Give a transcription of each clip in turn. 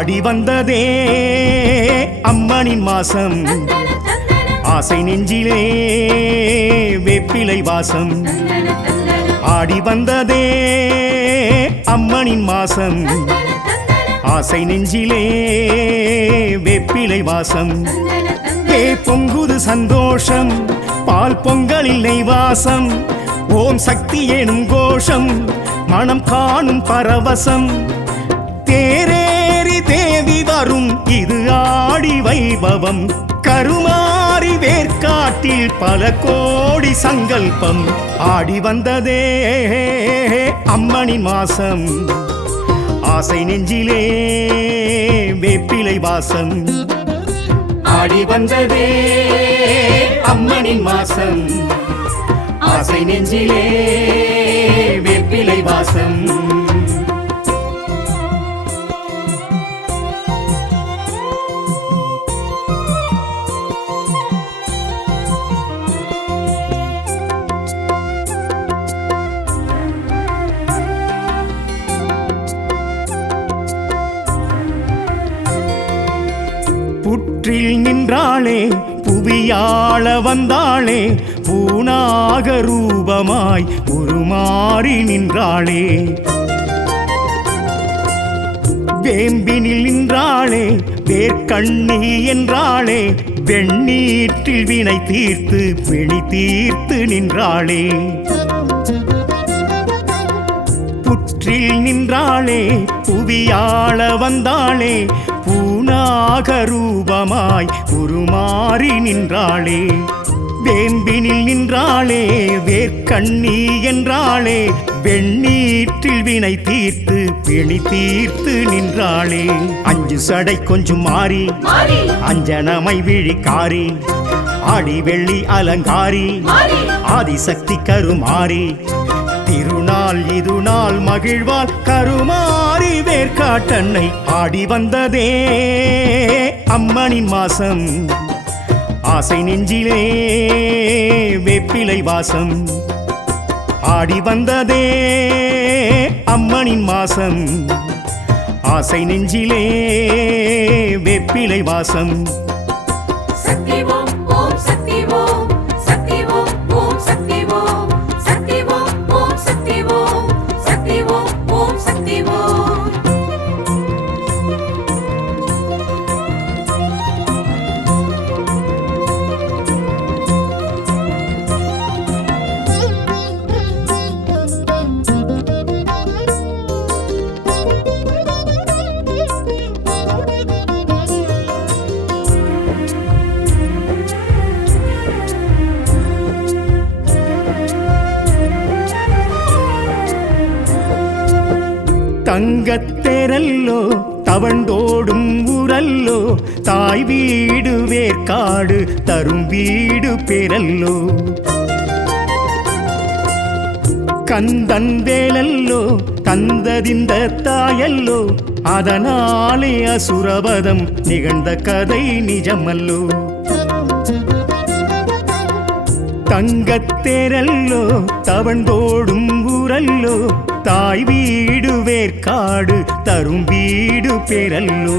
ஆடி வந்ததே அம்மனின் மாசம், ஆசை நெஞ்சிலே வேப்பிலை வாசம். ஆடி வந்ததே அம்மனின் மாசம், ஆசை நெஞ்சிலே வேப்பிலை வாசம். பொங்குது சந்தோஷம், பால் பொங்கலில் நெய் வாசம். ஓம் சக்தி எனும் கோஷம், மனம் காணும் பரவசம். தேரேறி தேவி வரும் இது ஆடி வைபவம். கருமாறி வேர்க்காட்டில் பல கோடி சங்கல்பம். ஆடி வந்ததே அம்மனின் மாசம், ஆசை நெஞ்சிலே வேப்பிலை வாசம். ஆடி வந்ததே அம்மனின் மாசம், ஆசை நெஞ்சிலே வேப்பிலை வாசம். புற்றில் நின்றாளே புவியாள வந்தாளே, பூனாக ரூபமாய் உருமாறி நின்றாளே. வேம்பினில் நின்றாளே வேர்க்கண்ணி என்றாளே, வெண்ணீற்றில் வினை தீர்த்து பிணி தீர்த்து நின்றாளே. புற்றில் நின்றாளே புவியாள வந்தாளே, பூனாக ரூபமாய் உருமாறி நின்றாளே. வேம்பினில் நின்றாளே வேர்க்கண்ணி என்றாளே, வெண்ணீற்றில் வினை தீர்த்து பிணி தீர்த்து நின்றாளே. அஞ்சு சடை கொஞ்சம் மாறி அஞ்சனமை விழிக்காரி, ஆடி வெள்ளி அலங்காரி ஆதிசக்தி கருமாரி. திருநாள் இது நாள் மகிழ்வாள் கருமாரி வேர்க்காட்டன்னை. ஆடி வந்ததே அம்மனின் மாசம், ஆசை நெஞ்சிலே வேப்பிலை வாசம். ஆடி வந்ததே அம்மனின் மாசம், ஆசை நெஞ்சிலே வேப்பிலை வாசம். தங்கத்தேரல்லோ தவண்டோடும் ஊரல்லோ, தாய் வீடு வேர்க்காடு தரும் வீடு பேரல்லோ. கந்தன் வேலல்லோ தந்ததிந்த தாயல்லோ, அதனாலே அசுரவதம் நிகழ்ந்த கதை நிஜமல்லோ. தங்கத்தேரல்லோ தவண்டோடும் ஊரல்லோ, தாய் வீடு வேர்க்காடு தரும் வீடு பேரல்லோ.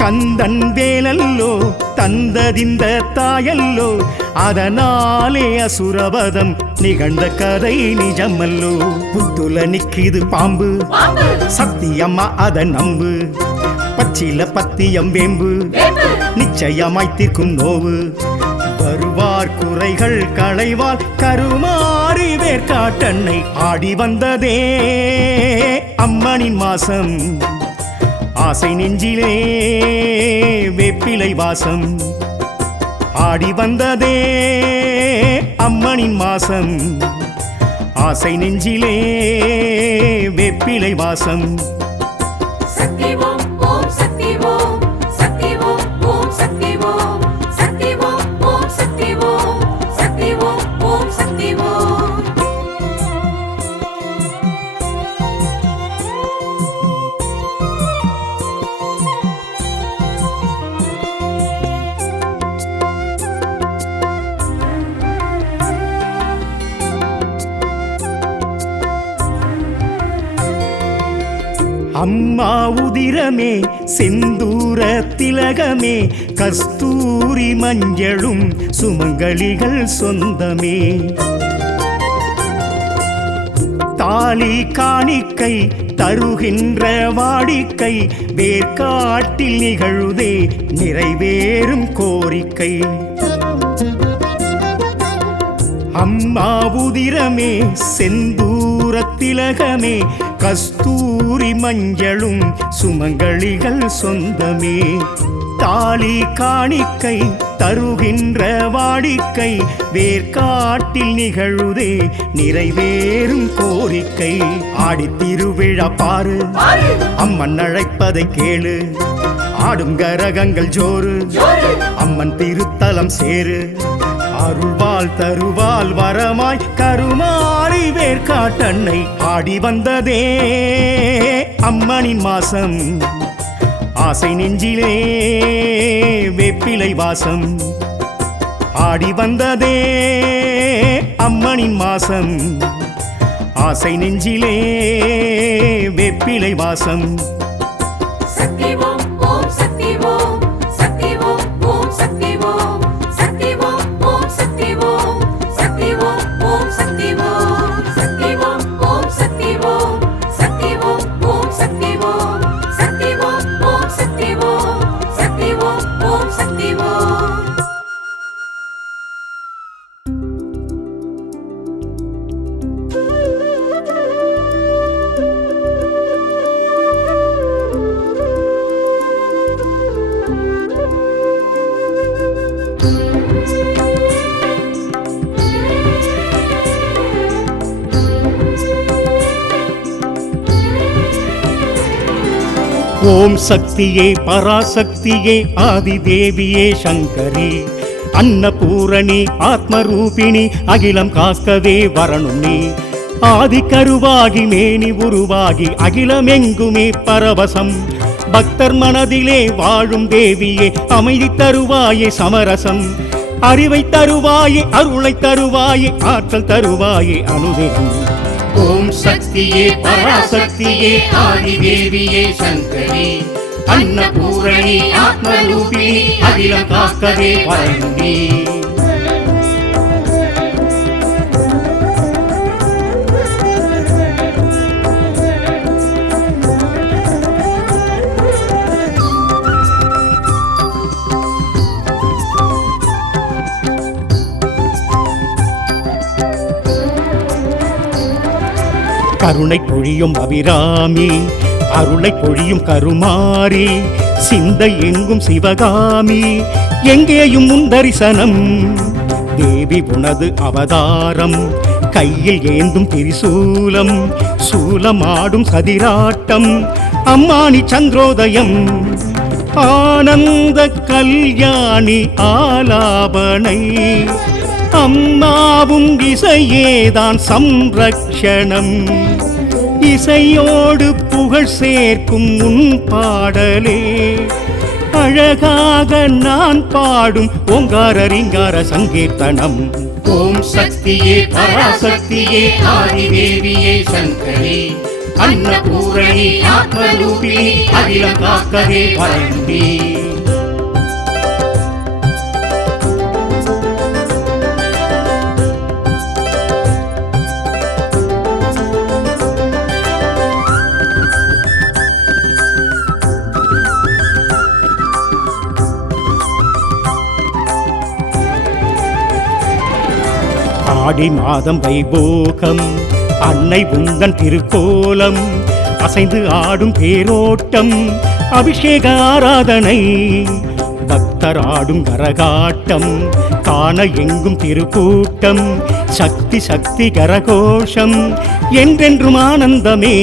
கந்தன் வேலல்லோ தந்ததிந்த தாயல்லோ, அதனாலே அசுரவதம் நிகழ்ந்த கதை நிஜமல்லோ. புத்துல நிக்கிது பாம்பு சத்தியம்மா அத நம்பு, பச்சில பத்தியம் வேம்பு நிச்சயமாய் தீர்க்கும் நோவு. வருவார் குறைகள் களைவால் கருமாறி வேர்க்காட்டன்னை. ஆடி வந்ததே அம்மனின் மாசம், ஆசை நெஞ்சிலே வேப்பிலை வாசம். ஆடி வந்ததே அம்மனின் மாசம், ஆசை நெஞ்சிலே வேப்பிலை வாசம். அம்மா உதிரமே செந்தூர திலகமே கஸ்தூரி மஞ்சளும் சுமங்கலிகள் சொந்தமே. தாலி காணிக்கை தருகின்ற வாடிக்கை வேர்க்காட்டில் நிகழுதே நிறைவேறும் கோரிக்கை. அம்மா உதிரமே செந்தூர திலகமே கஸ்தூரி மஞ்சளும் சுமங்கலிகள் சொந்தமே. தாலி காணிக்கை தருகின்ற வாடிக்கை வேர்க்காட்டில் நிகழுதே நிறைவேறும் கோரிக்கை. ஆடித்திருவிழா பாரு அம்மன் அழைப்பதை கேளு, ஆடும் கரகங்கள் ஜோறு அம்மன் திருத்தலம் சேரு. அருள்வாள் தருவாள் வரமாய் கருமாறி வேர்க்காட்டன்னை ஆடி வந்ததே அம்மனின் மாசம். ஆசை நெஞ்சிலே வேப்பிலை வாசம். ஆடி வந்ததே அம்மனின் மாசம். ஆசை நெஞ்சிலே வேப்பிலை வாசம். ஓம் சக்தியே பராசக்தியே ஆதிதேவியே சங்கரி அன்னபூரணி ஆத்மரூபிணி அகிலம் காக்கவே வரணும் நீ. ஆதி கருவாகி மேனி உருவாகி அகிலமெங்குமே பரவசம். பக்தர் மனதிலே வாழும் தேவியே அமைதி தருவாயே சமரசம். அறிவை தருவாயே அருளை தருவாயே ஆற்றல் தருவாயே அனுதினம். ஓம் சக்தியே பராசக்தியே ஆதிதேவியே சங்கரி அன்னபூரணி ஆத்மரூபிணி அகிலம் காக்கவே வரணும் நீ. கருணை பொழியும் அபிராமி அருளை பொழியும் கருமாரி சிந்தை எங்கும் சிவகாமி எங்கேயும் முந்தரிசனம். தேவி உனது அவதாரம் கையில் ஏந்தும் திரிசூலம் சூலமாடும் சதிராட்டம் அம்மானி சந்திரோதயம். ஆனந்த கல்யாணி ஆலாபனை அம்மாவும் இசையேதான் சம்ரக்ஷணம். இசையோடு புகழ் சேர்க்கும் உன் பாடலே அழகாக நான் பாடும் ஓங்கார ரீங்கார சங்கீர்த்தனம். ஓம் சக்தியே பராசக்தியே ஆதிதேவியே சங்கரி அன்னபூரணி ஆத்மரூபிணி அகிலம் காக்கவே வரணும் நீ. ஆடி மாதம் வைபோகம் அன்னை உந்தன் திருக்கோலம் அசைந்து ஆடும் பேரோட்டம் அபிஷேக ஆராதனை பக்தர் ஆடும் கரகாட்டம் காண எங்கும் திருக்கூட்டம் சக்தி சக்தி கரகோஷம் என்றென்றும் ஆனந்தமே.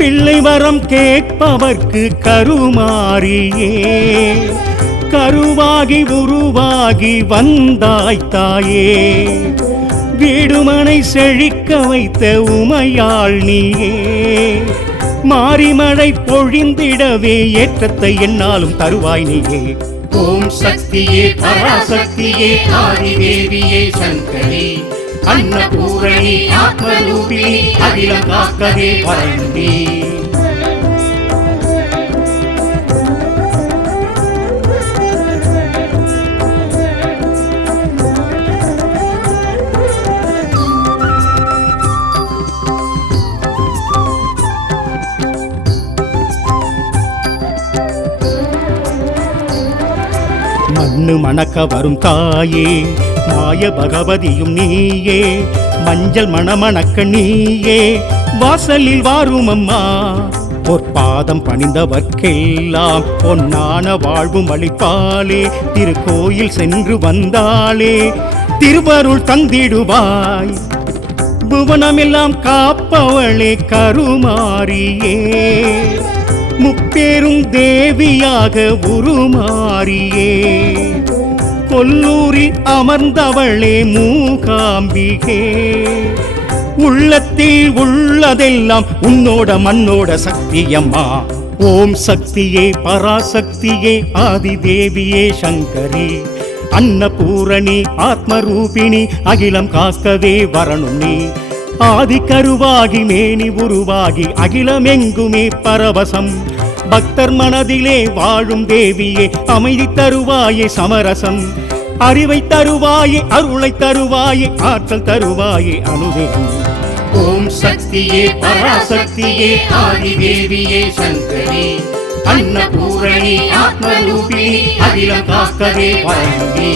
பிள்ளை வரம் கேட்பவர்க்கு கருமாரியே கருவாகி உருவாகி வந்தாய் தாயே. வீடுமனை செழிக்க வைத்த உமையாள் நீயே மாரிமழை பொழிந்திடவே ஏற்றத்தை என்னாலும் தருவாய் நீயே. ஓம் சக்தியே பராசக்தியே ஆதிதேவியே சங்கரி அன்னபூரணி ஆத்மரூபிணி அகிலம் காக்கவே வரணும் நீ. மண்ணு மணக்க வரும் தாயே, மாய பகவதியும் நீயே, மஞ்சள் மணமணக்க நீயே வாசலில் வாரும் அம்மா. பொற்பாதம் பணிந்தவர்க்கெல்லாம் பொன்னான வாழ்வும் அளிப்பாளே, திருக்கோயில் சென்று வந்தாளே திருவருள் தந்திடுவாய். புவனமெல்லாம் காப்பவளே கருமாரியே, முப்பேரும் தேவியாக உருமாறியே, கொல்லூரில் அமர்ந்தவளே மூகாம்பிகே, உள்ளத்தில் உள்ளதெல்லாம் உன்னோட மண்ணோட சக்தியம்மா. ஓம் சக்தியே பராசக்தியே ஆதிதேவியே சங்கரி, அன்னபூரணி ஆத்மரூபிணி அகிலம் காக்கவே வரணும் நீ. ஆதி கருவாகி மேனி உருவாகி அகிலமெங்குமே பரவசம், பக்தர் மனதிலே வாழும் தேவியே அமைதி தருவாயே சமரசம். அறிவை தருவாயே அருளை தருவாயே ஆற்றல் தருவாயே அனுதினம். ஓம் சக்தியே பராசக்தியே ஆதிதேவியே சங்கரி, அன்னபூரணி ஆத்மரூபிணி அகிலம் காக்கவே வரணும் நீ.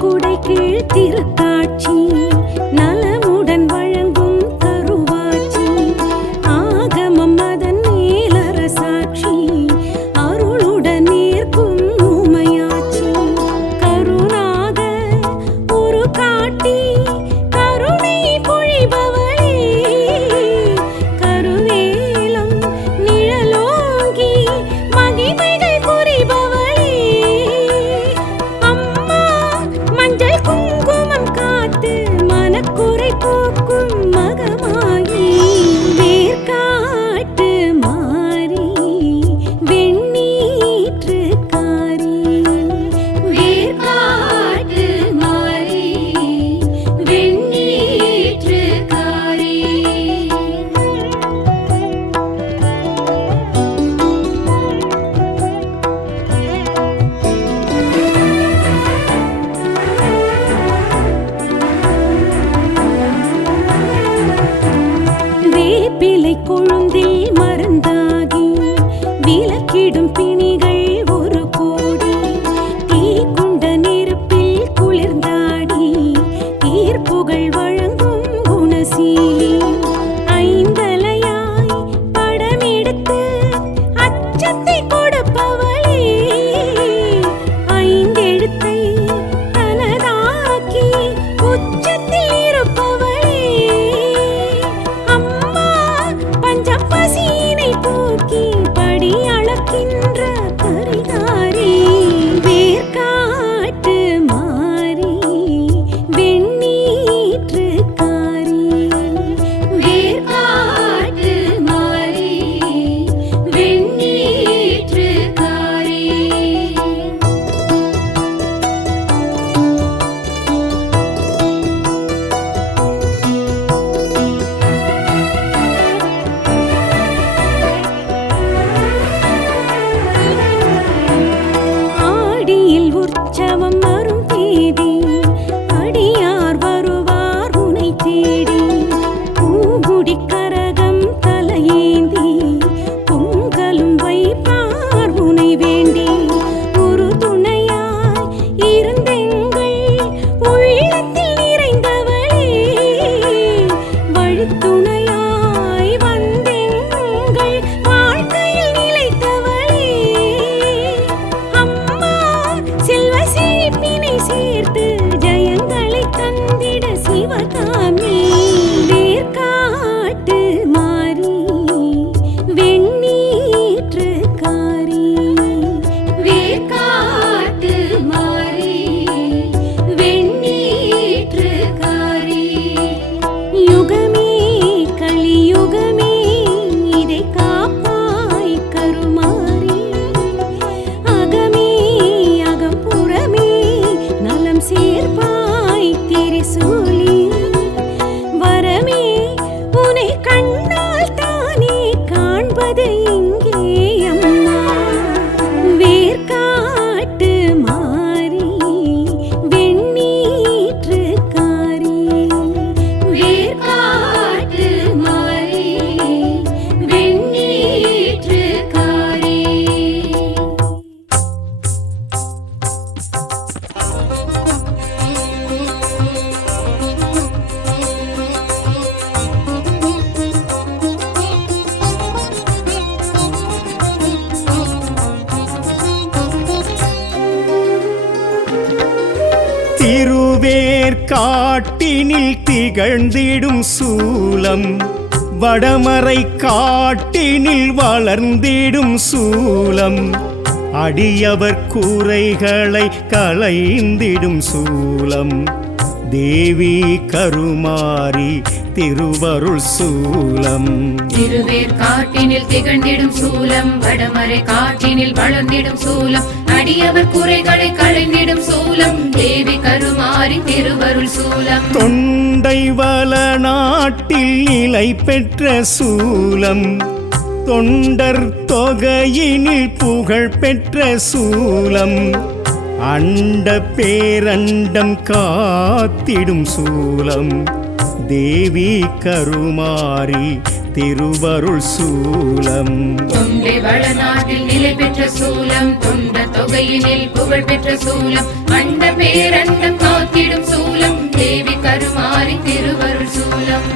குடை கீழ் திருக்காட்சி நலமுடன் வழங்கும் கருவாட்சி ஆகமம் அதன் மேலரசாட்சி அருளுடன் ஏற்கும் உமையாட்சி கருணாக ஒரு காட்டி கருணை பொழிபவளே கருவேலம் நிழலோங்கி மகிமைகள் புரிபவளே அம்மா மஞ்சள் குங்குமம் காத்து உச்சத்தில் இருப்பவளே அம்மா, பஞ்சம் பசியினை போக்கி படி அளக்கின்ற பரிகாரி, வேர்க்காட்டு மாறி வெண்ணீற்றுக்காரி, வேர்க்காட்டு மாறி வெண்ணீற்றுக்காரி. ஆடியில் உற்சவம் வரும் தேதி, அடியார் வருவார் உனை தேடி, பூங்குடி கரகம் தலையேந்தி பொங்கலும் வைப்பார் உனை வேண்டி, ஒரு துணையாய் இருந்தெங்கள் உள்ளத்தில் நிறைந்தவளே, வழித்துணையாய் வந்தெங்கள் வாழ்க்கையில் நிலைத்தவளே அம்மா, செல்வ செழிப்பினை சேர்த்து ஜெயங்களை தந்திட சிவகாமி, வேர்க்காட்டு மாறி வெண்ணீற்றுக்காரி, வேர்க்காட்டு மாறி வெண்ணீற்றுக்காரி. யுகமே கலியுகமே இதை காப்பாய் கருமாறி, அகமே அகம்புறமே நலம் சேர்ப்பாய் திரிசூலி, வரமே உனை கண்ணால் தானே காண்பது இங்கே அம்மா, வேர்க்காட்டு மாறி வெண்ணீற்றுக்காரி, வேர்க்காட்டு மாறி வெண்ணீற்றுக்காரி. திருவேற்காட்டினில் திகழ்ந்திடும் சூலம், வடமறை காட்டினில் வளர்ந்திடும் சூலம், அடியவர் கூரைகளை களைந்திடும் சூலம், தேவி கருமாரி திருவருள் சூலம். திருவேற்காட்டினில் திகழ்ந்திடும் சூலம், வடமறை காட்டினில் வளர்ந்திடும் சூலம், அடியவர் குறைகளை களைந்திடும் சூலம், தேவி கருமாரி திருவருள் சூலம். தொண்டை வள நாட்டில் நிலை பெற்ற சூலம், தொண்டர் தொகையினில் புகழ் பெற்ற சூலம், அண்ட பேரண்டம் காத்திடும் சூலம், தேவி கருமாரி திருவருள் சூலம். தொண்டை வளநாட்டில் நிலை பெற்ற சூலம், தொண்ட தொகையினில் புகழ் பெற்ற சூலம், அண்ட பேரண்டம் காத்திடும் சூலம், தேவி கருமாரி திருவருள் சூலம்.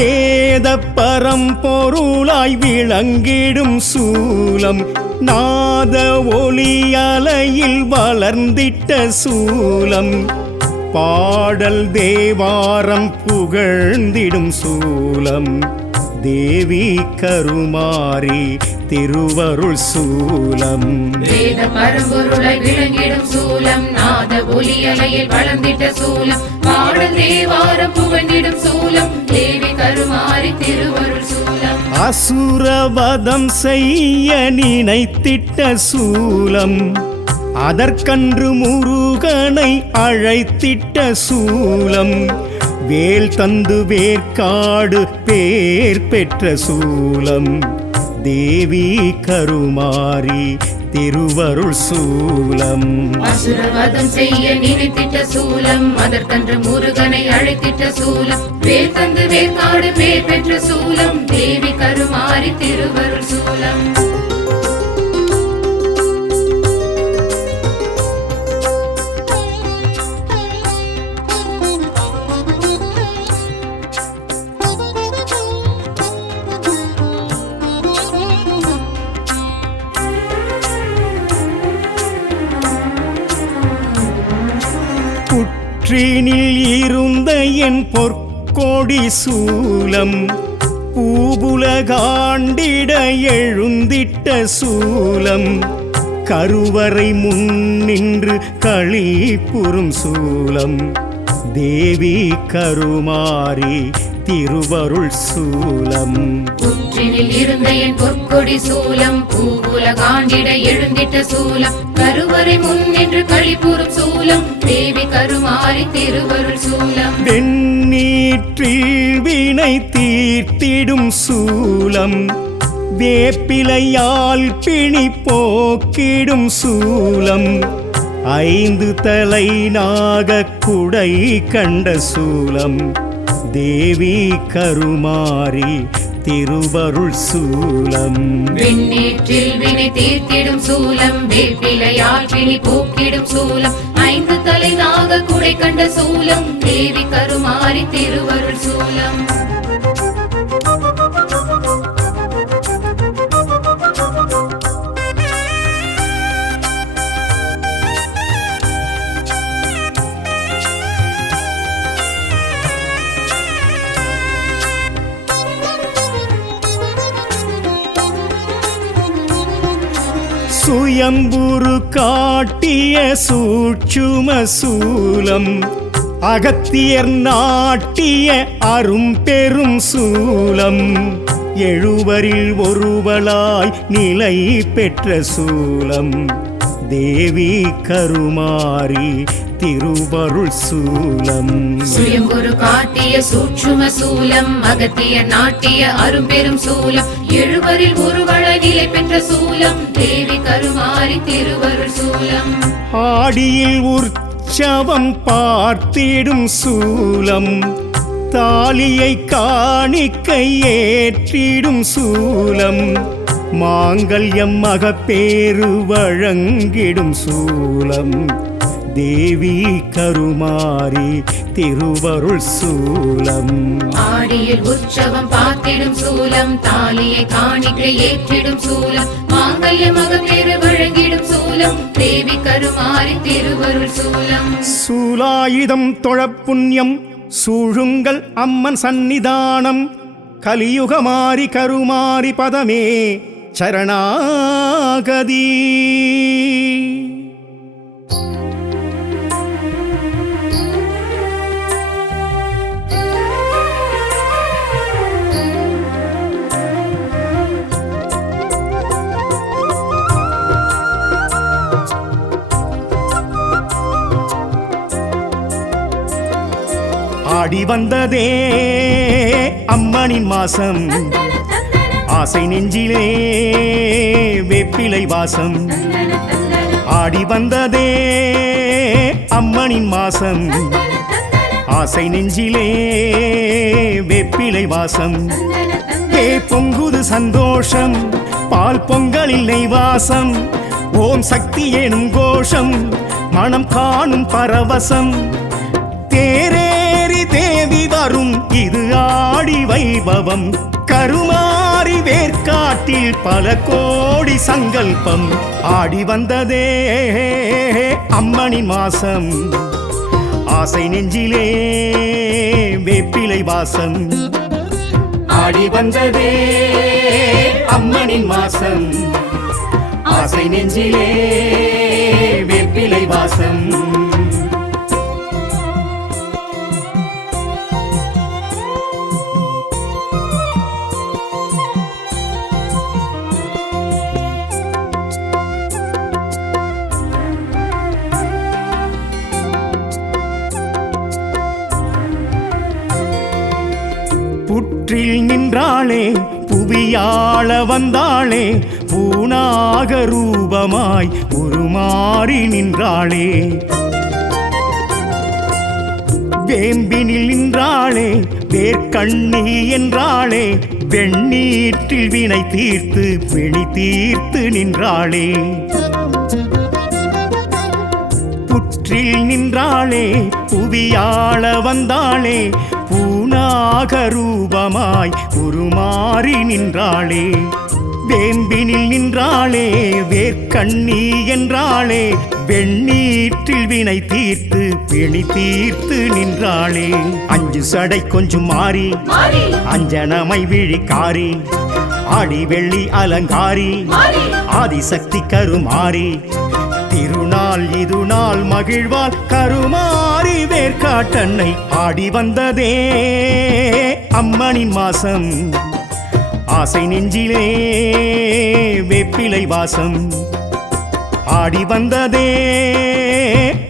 வேத பரம்பொருளாய் விளங்கிடும் சூலம், நாத ஒளி அலையில் வளர்ந்திட்ட சூலம், பாடல் தேவாரம் புகழ்ந்திடும் சூலம், தேவி கருமாரி திருவருள் சூலம். வேத பரம்பொருளை விளங்கிடும் சூலம், நாத ஒலி அலையில் வளர்ந்திட்ட சூலம், பாடல் தேவாரம் புகழ்ந்திடும் சூலம், தேவி கருமாரி திருவருள் சூலம். அசுரவதம் செய்ய நினைத்திட்ட சூலம், அதற்கன்று முருகனை அழைத்திட்ட சூலம், வேல் தந்து வேர்க்காடு பேர் பெற்ற சூலம், தேவி கருமாரி திருவருள் சூலம். அசுரவதம் செய்ய நினைத்திட்ட சூலம், அதற்கன்று முருகனை அழைத்திட்ட சூலம், வேல் தந்து வேர்க்காடு பேர் பெற்ற சூலம், தேவி கருமாரி திருவருள் சூலம். புற்றினில் இருந்த என் பொற்கொடி சூலம் பூபுலகாண்டிட எழுந்திட்ட சூலம் கருவறை முன்னின்று களிப்புறும் சூலம் தேவி கருமாரி திருவருள் சூலம் புற்றினில் இருந்த என் பொற்கொடி சூலம் பூவுலகாண்டிட எழுந்திட்ட சூலம் கருவறை முன்னின்று களிப்புறும் சூலம் தேவி கருமாரி திருவருள் சூலம் வெண்ணீற்றில் வினை தீர்த்திடும் சூலம் வேப்பிலையால் பிணி போக்கிடும் சூலம் 5 தலை நாகக் குடை கண்ட சூலம் தேவி கருமாரி திருவருள் சூலம் வெண்ணீற்றில் வினை தீர்த்திடும் சூலம் வேப்பிலையால் பிணி போக்கிடும் சூலம் 5 தலை நாக குடை கண்ட சூலம் தேவி கருமாரி திருவருள் சூலம் சுயம்புரு காட்டிய சூட்சும சூலம் அகத்தியர் நாட்டிய அரும்பெரும் சூலம் 7 ஒருவளாய் நிலை பெற்ற சூலம் தேவி கருமாரி திருவருள் சூலம் சுயம்புரு காட்டிய சூட்சும சூலம் அகத்திய நாட்டிய அரும்பெரும் சூலம் 7 ஒருவளாய் நிலை பெற்ற சூலம் தேவி கருமாரி திருவருள் சூலம் ஆடியில் உற்சவம் பார்த்திடும் சூலம் தாலியை காணிக்கை ஏற்றிடும் சூலம் மாங்கல்யம் மகப்பேறு வழங்கிடும் சூலம் தேவி கருமாரி திருவருள் சூலம் ஆடியில் உற்சவம் பார்த்திடும் சூலம் தாலியை காணிக்கை ஏற்றிடும் சூலம் மாங்கல்ய மகப்பேறு வழங்கிடும் சூலம் தேவி கருமாரி திருவருள் சூலம் சூலாயுதம் தொழப்புண்ணியம் சூழுங்கள் அம்மன் சந்நிதானம் கலியுகமாரி கருமாரி பதமே சரணாகதி ஆடி வந்ததே அம்மனின் மாசம் ஆசை நெஞ்சிலே வேப்பிலை வாசம் ஆடி வந்ததே அம்மனின் மாசம் ஆசை நெஞ்சிலே வேப்பிலை வாசம் பொங்குது சந்தோஷம் பால் பொங்கலில் நெய் வாசம் ஓம் சக்தி எனும் கோஷம் மனம் காணும் பரவசம் தேரேறி தேவி வரும் இது ஆடி வைபவம் கருமாரி வேர்க்காட்டில் பல கோடி சங்கல்பம் ஆடி வந்ததே அம்மனின் மாசம் ஆசை நெஞ்சிலே வேப்பிலை வாசம் ஆடி வந்ததே அம்மனின் மாசம் ஆசை நெஞ்சிலே வேப்பிலை வாசம் புற்றில் நின்றாளே புவியாள வந்தாளே பூனாக ரூபமாய் உருமாறி நின்றாளே வேம்பினில் நின்றாளே வேர்க்கண்ணி என்றாளே வெண்ணீற்றில் வினை தீர்த்து பிணி தீர்த்து நின்றாளே புற்றில் நின்றாளே புவியாள வந்தாளே பூனாக ரூபமாய் உருமாறி நின்றாளே வேம்பினில் நின்றாளே வேர்க்கண்ணி என்றாளே வெண்ணீற்றில் வினை தீர்த்து பிணி தீர்த்து நின்றாளே அஞ்சு சடை கொஞ்சம் மாறி அஞ்சனமை விழிக்காரி ஆடி வெள்ளி அலங்காரி ஆதிசக்தி கருமாரி திருநாள் இது நாள் மகிழ்வாள் கருமாரி வேர்க்காட்டன்னை ஆடி வந்ததே அம்மனின் மாசம் ஆசை நெஞ்சிலே வேப்பிலை வாசம் ஆடி வந்ததே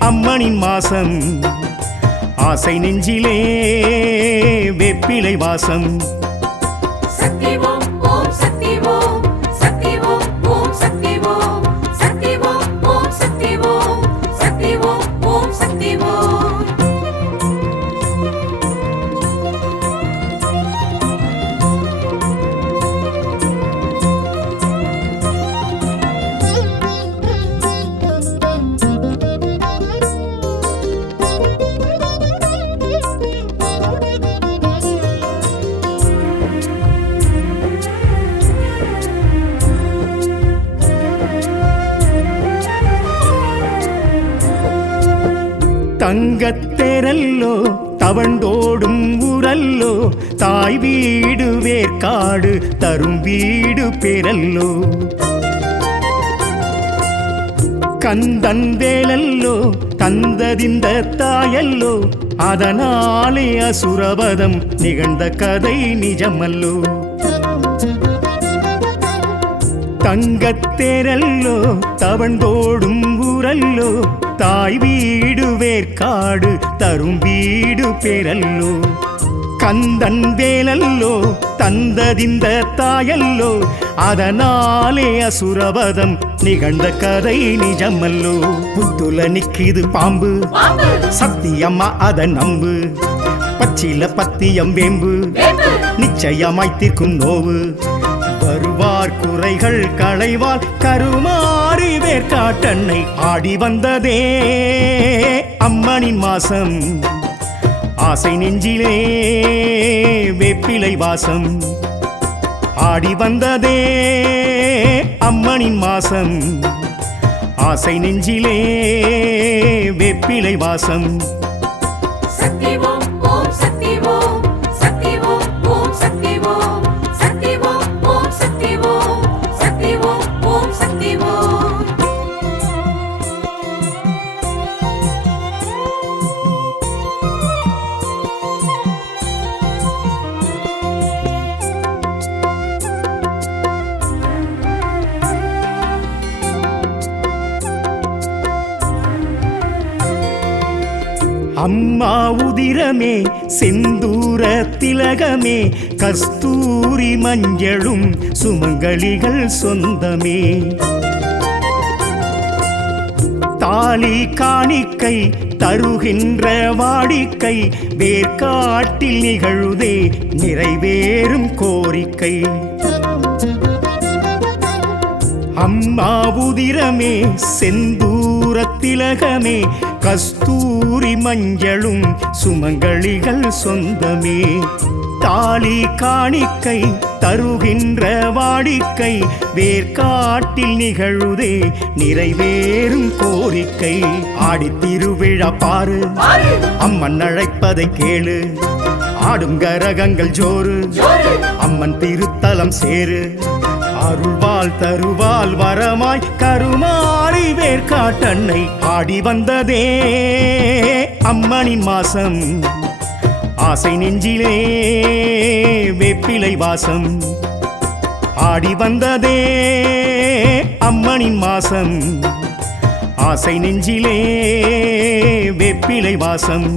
அம்மனின் மாசம் ஆசை நெஞ்சிலே வேப்பிலை வாசம் சக்தி ஓம் ஓம் சக்தி ஓம் சக்தி ஓம் ஓம் சக்தி ஓம் சக்தி ஓம் ஓம் சக்தி ஓம் சக்தி ஓம் ஓம் சக்தி ஓம் தங்கத்தேரல்லோ தவண்டோடும் ஊரல்லோ தாய் வீடு வேர்க்காடு தரும் வீடு பேரல்லோ கந்தன் வேலல்லோ தந்ததிந்த தாயல்லோ அதனாலே அசுரவதம் நிகழ்ந்த கதை நிஜமல்லோ தங்கத்தேரல்லோ தவண்டோடும் ஊரல்லோ தாய் வீடு வேர்க்காடு தரும் வீடு பேரல்லோ கந்தன் வேலல்லோ தந்ததிந்த தாயல்லோ அதனாலே அசுரவதம் நிகழ்ந்த கதை நிஜமல்லோ புத்துல நிக்கிது பாம்பு சத்தியம்மா அத நம்பு பச்சில பத்தியம் வேம்பு நிச்சயமாய் தீர்க்கும் நோவு வருவார் குறைகள் களைவார் கருமாறி வேர்க்காட்டன்னை ஆடி வந்ததே அம்மனின் மாசம் ஆசை நெஞ்சிலே வேப்பிலை வாசம் ஆடி வந்ததே அம்மனின் மாசம் ஆசை நெஞ்சிலே வேப்பிலை வாசம் சக்தி ஓம் ஓம் சக்தி ஓம் சக்தி ஓம் ஓம் சக்தி ஓம் சக்தி ஓம் ஓம் சக்தி ஓம் சக்தி ஓம் ஓம் சக்தி ஓம் அம்மா உதிரமே செந்தூர திலகமே கஸ்தூரி மஞ்சளும் சுமங்கலிகள் சொந்தமே தாலி காணிக்கை தருகின்ற வாடிக்கை வேர்க்காட்டில் நிகழுதே நிறைவேறும் கோரிக்கை அம்மா உதிரமே செந்தூர திலகமே கஸ்தூரி மஞ்சளும் சுமங்கலிகள் சொந்தமே தாலி காணிக்கை தருகின்ற வாடிக்கை வேர்க்காட்டில் நிகழுதே நிறைவேறும் கோரிக்கை ஆடித் திருவிழா பாரு அம்மன் அழைப்பதை கேளு ஆடும் கரகங்கள் ஜோறு அம்மன் திருத்தலம் சேரு அருள்வாள் தருவாள் வரமாய் கருமாறி வேர்க்காட்டன்னை ஆடி வந்ததே அம்மனின் மாசம் ஆசை நெஞ்சிலே வேப்பிலை வாசம் ஆடி வந்ததே அம்மனின் மாசம் ஆசை நெஞ்சிலே வேப்பிலை வாசம்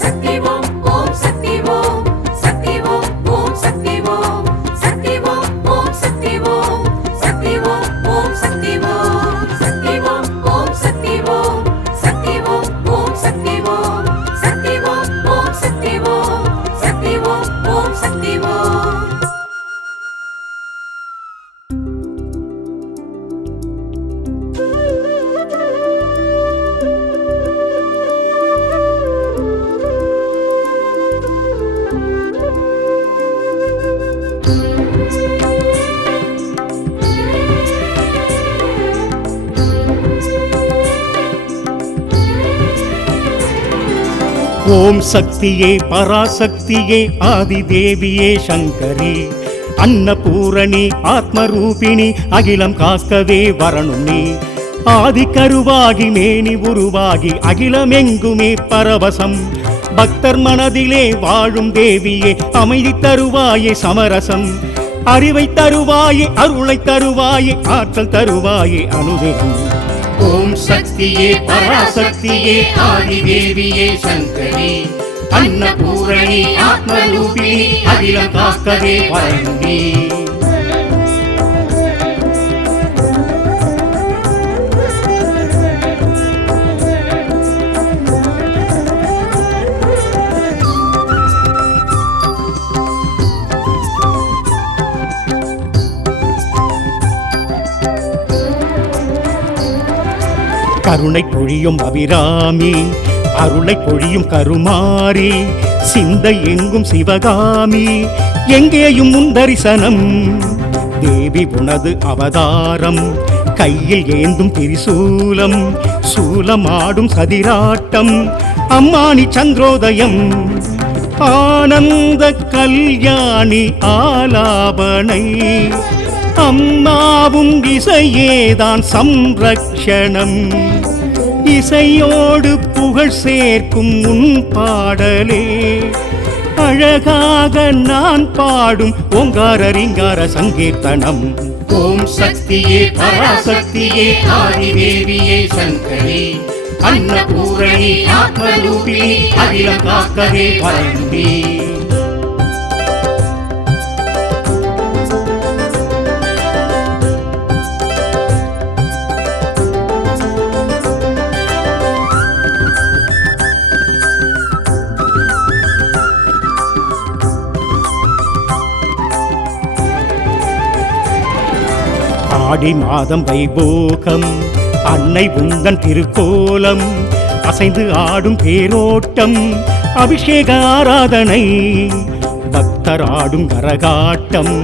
சக்தி ஓம் ஓம் சக்தி ஓம் சக்தி ஓம் ஓம் சக்தி ஓம் சக்தி ஓம் ஓம் சக்தி ஓம் சக்தி ஓம் ஓம் சக்தி ஓம் சக்தி ஓம் ஓம் சக்தி ஓம் சக்தி ஓம் ஓம் சக்தி ஓம் சக்தி ஓம் ஓம் சக்தி ஓம் சக்தி ஓம் ஓம் சக்தி ஓம் ஓம் சக்தியே பராசக்தியே ஆதிதேவியே சங்கரி அன்னபூரணி ஆத்மரூபிணி அகிலம் காக்கவே வரணும் நீ ஆதி கருவாகி மேனி உருவாகி அகிலமெங்குமே பரவசம் பக்தர் மனதிலே வாழும் தேவியே அமைதி தருவாயே சமரசம் அறிவை தருவாயே அருளை தருவாயே ஆற்றல் தருவாயே அனுதினம் ஓம் சக்தியே பராசக்தியே ஆதிதேவியே சங்கரி அன்னபூரணி ஆத்மரூபிணி அகிலம் காக்கவே வரணும் நீ கருணை பொழியும் அபிராமி அருளை பொழியும் கருமாரி சிந்தை எங்கும் சிவகாமி எங்கேயும் உன் தரிசனம் தேவி உனது அவதாரம் கையில் ஏந்தும் திரிசூலம் சூலமாடும் சதிராட்டம் அம்மானி சந்திரோதயம் ஆனந்த கல்யாணி ஆலாபனை அம்மாவும் இசையேதான் சம்ரக்ஷணம் இசையோடு புகழ் சேர்க்கும் உன் பாடலே அழகாக நான் பாடும் ஓங்கார ரீங்கார சங்கீர்த்தனம் ஓம் சக்தியே பராசக்தியே ஆதிதேவியே சங்கரி அன்னபூரணி ஆத்மரூபிணி அகிலம் காக்கவே வரணும் நீ ஆடி மாதம் வைபோகம் அன்னை உந்தன் திருக்கோலம் அசைந்து ஆடும் தேரோட்டம் அபிஷேக ஆராதனை பக்தர் ஆடும் கரகாட்டம்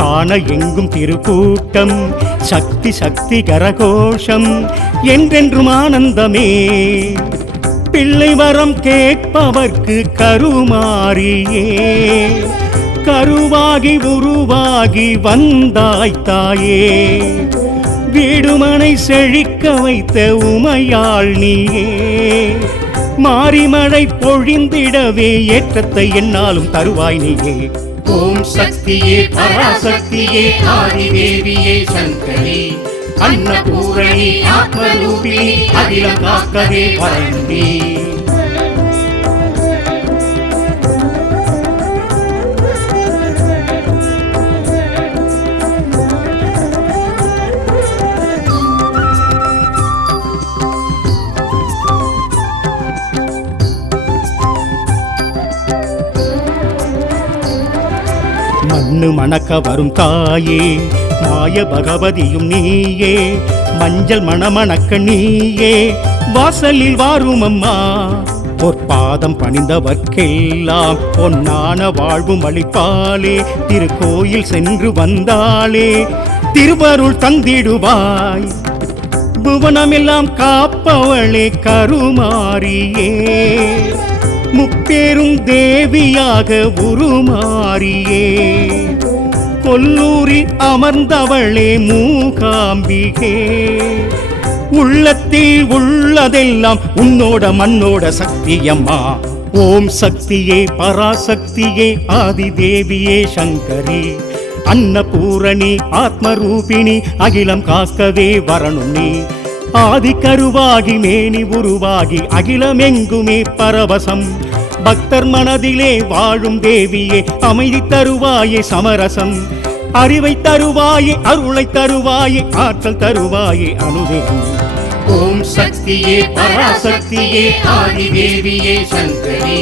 காண எங்கும் திருக்கூட்டம் சக்தி சக்தி கரகோஷம் என்றென்றும் ஆனந்தமே பிள்ளை வரம் கேட்பவர்க்கு கருமாரியே கருவாகி உருவாகி வந்தாய் தாயே வீடுமனை செழிக்க வைத்த உமையாள் நீயே மாரிமழை பொழிந்திடவே ஏற்றத்தை என்னாலும் தருவாய் நீயே ஓம் சக்தியே பராசக்தியே ஆதிதேவியே சங்கரி அன்னபூரணி ஆத்மரூபிணி அகிலம் காக்கவே வரணும் நீ மண்ணு மணக்க வரும் தாயே மாய பகவதியும் நீயே மஞ்சள் மணமணக்க நீயே வாசலில் வாரும் அம்மா பொற்பாதம் பணிந்தவர்க்கெல்லாம் பொன்னான வாழ்வும் அளிப்பாளே திருக்கோயில் சென்று வந்தாளே திருவருள் தந்திடுவாய் புவனமெல்லாம் காப்பவளே கருமாரியே முப்பேரும் தேவியாக உருமாறியே கொல்லூரில் அமர்ந்தவளே மூகாம்பிகே உள்ளத்தில் உள்ளதெல்லாம் உன்னோட மண்ணோட சக்தியம்மா ஓம் சக்தியே பராசக்தியே ஆதிதேவியே சங்கரி அன்னபூரணி ஆத்மரூபிணி அகிலம் காக்கவே வரணும் நீ ஆதி கருவாகி மேனி உருவாகி அகிலமெங்குமே பரவசம் பக்தர் மனதிலே வாழும் தேவியே அமைதி தருவாயே சமரசம் அறிவை தருவாயே அருளை தருவாயே ஆற்றல் தருவாயே அனுதினம் ஓம் சக்தியே பராசக்தியே ஆதிதேவியே சங்கரி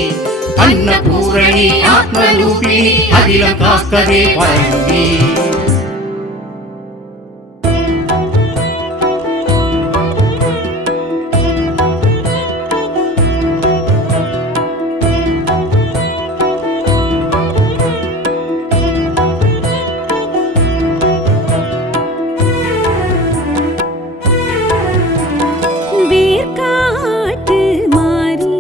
அன்னபூரணி ஆத்மரூபிணி அகிலம் காக்கவே வரணும் நீ வேர்க்காட்டு மாறி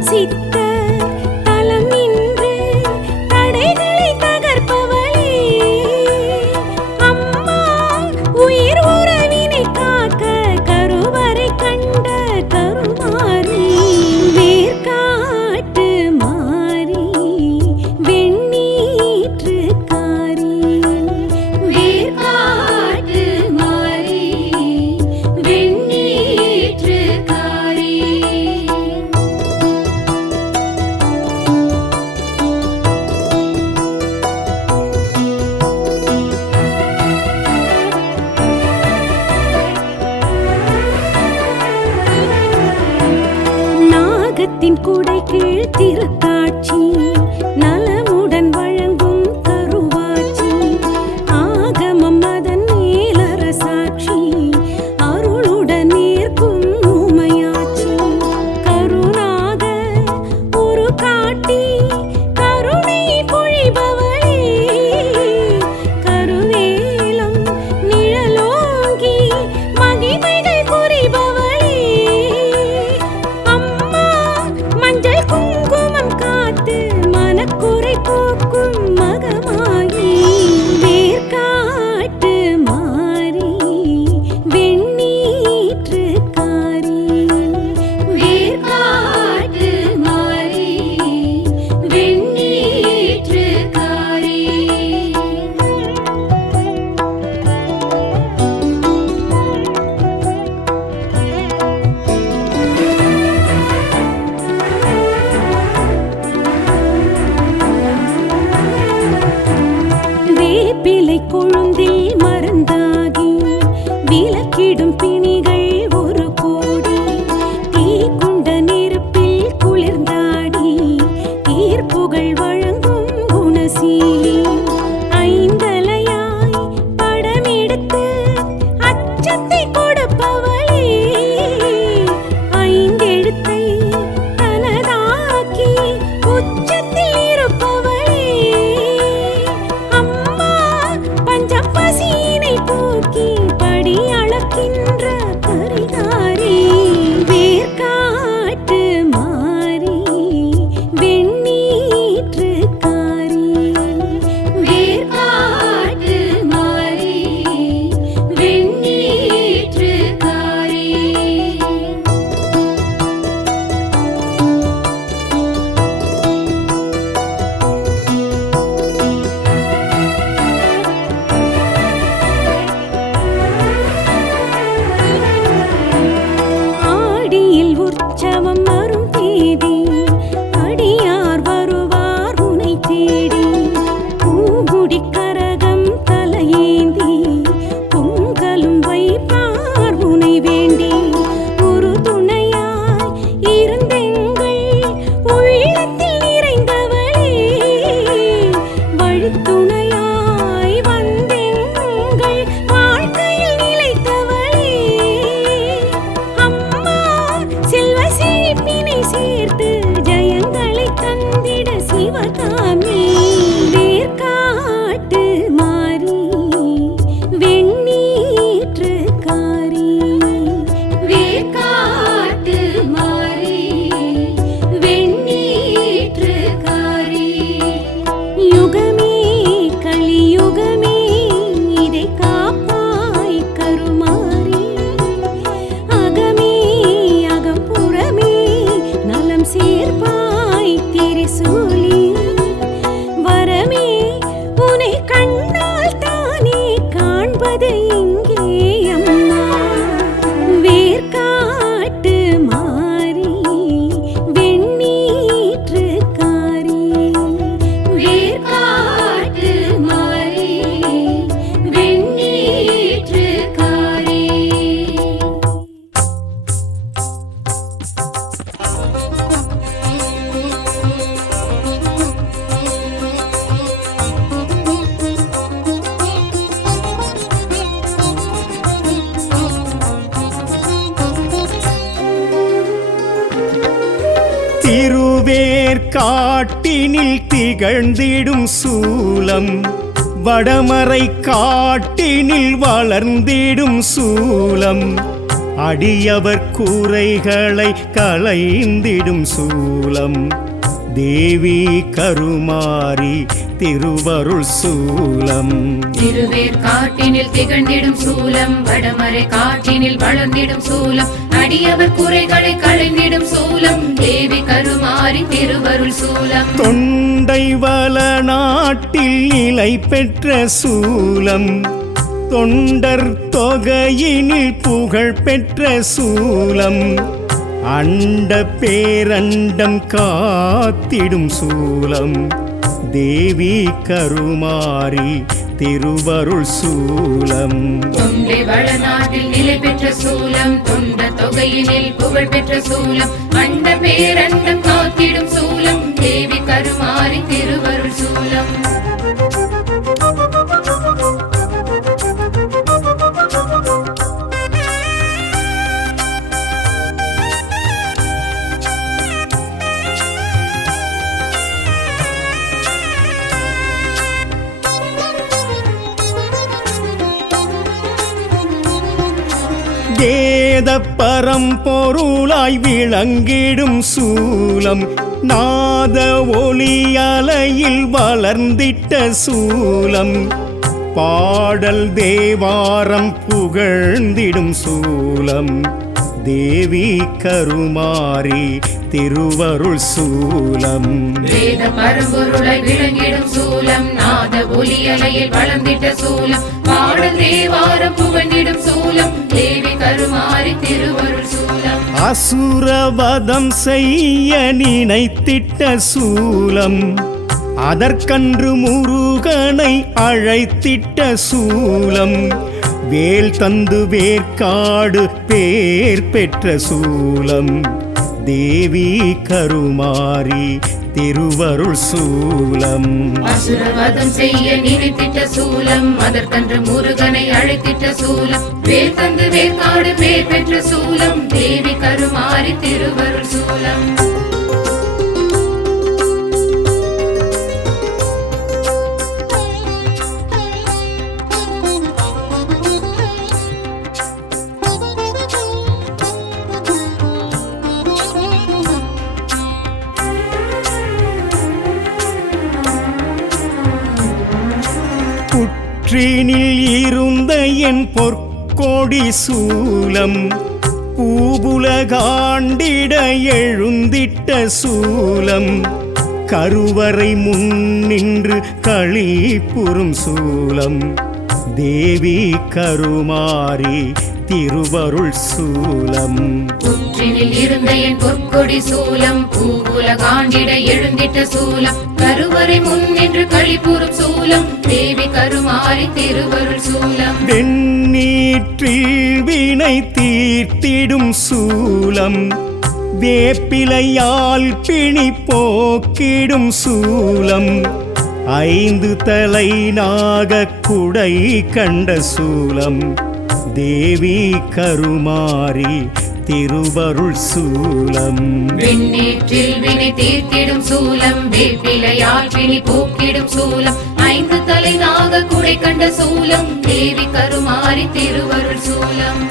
சித்தர் தலம் நின்று தடைகளை தகர்ப்பவளே அம்மா உயிர் உறவினை காக்க கருவறை கண்ட கருமாரி வேர்காட்டு மாறி வெண்ணீற்றுக்காரி வேர்காட்டு மாறி வெண்ணீற்றுக்காரி நாகத்தின் குடை கீழ் திருக்காட்சி நலமுடன் வழங்கும் கருவாட்சி ஆகமம் அதன் மேலரசாட்சி அருளுடன் நேர்க்கும் உமையாட்சி கருணாக ஒரு காட்டி கருணை பொழிபவளே கருவேலம் நிழலோங்கி மகிமைகள் புரிபவளே அம்மா மஞ்சள் குங்குமம் காத்து மனக்குறை போக்கும் மகமாயி வேர்காட்டு மாறி வெண்ணீற்றுக்காரி வேர்காட்டு மாறி வெண்ணீற்றுக்காரி வேப்பிலை கொழுந்தில் மருந்தாகி விலக்கிடும் பிணிகள் ஒரு கோடி தீக்குண்ட நெருப்பில் குளிர்ந்தாடி தீர்ப்புகள் வழங்கும் குணசீலி ஐந்தலையாய் படமெடுத்து அச்சத்தை கொடுப்பவளே ஐந்தெழுத்தை தனதாக்கி உச்சத்தில் இருப்பவளே அம்மா பஞ்சம் பசியினை போக்கி படி அளக்கின்ற பரிகாரி வேர்காட்டு மாறி வெண்ணீற்றுக்காரி வேர்காட்டு மாறி வெண்ணீற்றுக்காரி ஆடியில் உற்சவம் வரும் தேதி அடியார் வருவார் உனை தேடி பூங்குடி கரகம் தலையேந்தி பொங்கலும் வைப்பார் உனை வேண்டி ஒரு துணையாய் இருந்தெங்கள் உள்ளத்தில் நிறைந்தவளே வழித்துணையாய் வந்தெங்கள் வாழ்க்கையில் நிலைத்தவளே அம்மா செல்வ செழிப்பினை சேர்த்து ஜெயங்களை தந்திட சிவகாமி வேர்காட்டு மாறி வெண்ணீற்றுக்காரி வேர்காட்டு மாறி வெண்ணீற்றுக்காரி யுகமே கலியுகமே இதை காப்பாய் கருமாரி அகமே அகம்புறமே நலம் சேர்ப்பாய் திரிசூலி வரமே உனை கண்ணால் தானே காண்பது இங்கே அம்மா வேர்காட்டு மாறி வெண்ணீற்றுக்காரி வேர்காட்டு மாறி வெண்ணீற்றுக்காரி திருவேற்காட்டினில் திகழ்ந்திடும் சூலம் வடமறை காட்டினில் வளர்ந்திடும் சூலம் அடியவர் கூரைகளை களைந்திடும் சூலம் தேவி கருமாரி திருவருள் சூலம் திருவேர் காட்டினில் திகழ்ந்திடும் சூலம் வடமறை காட்டினில் வளர்ந்திடும் சூலம் அடியவர் குறைகளை களைந்திடும் சூலம் தேவி கருமாரி திருவருள் சூலம் தொண்டை வள நாட்டில் நிலை பெற்ற சூலம் தொண்டர் தொகையினில் புகழ் பெற்ற சூலம் அண்ட பேரண்டம் காத்திடும் சூலம் தேவி கருமாரி திருவருள் சூலம் தொண்டை வளநாட்டில் நிலை பெற்ற சூலம் தொண்ட தொகையினில் புகழ் பெற்ற சூலம் அண்ட பேரண்டம் காத்திடும் சூலம் தேவி கருமாரி திருவருள் சூலம் வேத பரம்பொருளாய் விளங்கிடும் சூலம் நாத ஒலி அலையில் வளர்ந்திட்ட சூலம் பாடல் தேவாரம் புகழ்ந்திடும் சூலம் தேவி கருமாரி திருவருள் சூலம் வேத பரம்பொருளாய் விளங்கிடும் சூலம் நாத ஒலி அலையில் வளர்ந்திட்ட சூலம் பாடல் தேவாரம் புகழ்ந்திடும் சூலம் தேவி கருமாரி திருவருள் சூலம் அசுரவதம் செய்ய நினைத்திட்ட சூலம் அதற்கன்று முருகனை அழைத்திட்ட சூலம் வேல் தந்து வேர்க்காடு பேர் பெற்ற சூலம் தேவி கருமாரி திருவருள் சூலம் அசுரவதம் செய்ய நினைத்திட்ட சூலம் அதற்கன்று முருகனை அழைத்திட்ட சூலம் வேல் தந்து வேர்க்காடு பேர் பெற்ற சூலம் தேவி கருமாரி திருவருள் சூலம் புற்றினில் இருந்த என் பொற்கொடி சூலம் பூபுலகாண்டிட எழுந்திட்ட சூலம் கருவறை முன்னின்று களிப்புறும் சூலம் தேவி கருமாரி திருவருள் சூலம் புற்றினில் இருந்த என் பொற்கொடி சூலம் பூவுலகாண்டிட எழுந்திட்ட சூலம் கருவறை முன்னின்று களிப்புறும் சூலம் தேவி கருமாரி திருவருள் சூலம் வெண்ணீற்றில் வினை தீர்த்திடும் சூலம் வேப்பிலையால் பிணி போக்கிடும் சூலம் ஐந்து தலை நாக குடை கண்ட சூலம் தேவி கருமாரி திருவருள் சூலம் வெண்ணீற்றில் வினை தீர்த்திடும் சூலம் வேப்பிலையால் பிணி போக்கிடும் சூலம் ஐந்து தலை நாக குடை கண்ட சூலம் தேவி கருமாரி திருவருள் சூலம்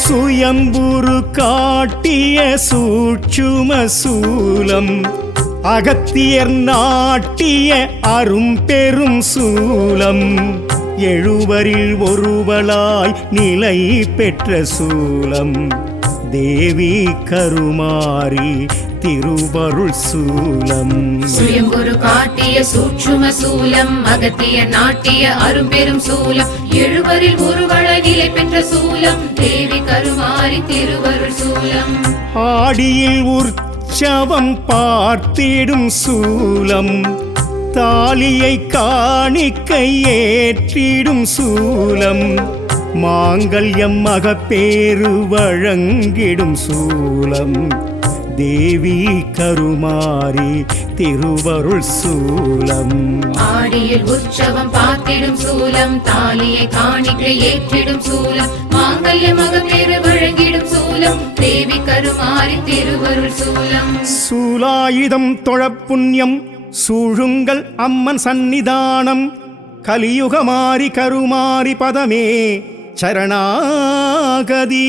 சுயம்புரு காட்டிய சூட்சும சூலம் அகத்தியர் நாட்டிய அரும்பெரும் சூலம் எழுவரில் ஒருவளாய் நிலை பெற்ற சூலம் தேவி கருமாரி திருவருள் சூலம் சுயம்புரு காட்டிய சூட்சும சூலம் அகத்திய நாட்டிய அரும்பெரும் சூலம் எழுவரில் ஒருவள நிலை பெற்ற சூலம் தேவி கருமாரி திருவருள் சூலம் ஆடியில் உற்சவம் பார்த்திடும் சூலம் தாலியை காணிக்கை ஏற்றிடும் சூலம் மாங்கல்யம் மகப்பேறு வழங்கிடும் சூலம் தேவி கருமாரி திருவருள் சூலம். ஆடியில் உற்சவம் பார்த்திடும் சூலம், தாலியை காணிக்கை ஏற்றிடும் சூலம், மாங்கல்ய மகப்பேறு வழங்கிடும் சூலம், தேவி கருமாரி திருவருள் சூலம். சூலாயுதம் தொழப்புண்ணியம் சூழுங்கள் அம்மன் சந்நிதானம், கலியுகமாரி கருமாரி பதமே சரணாகதி.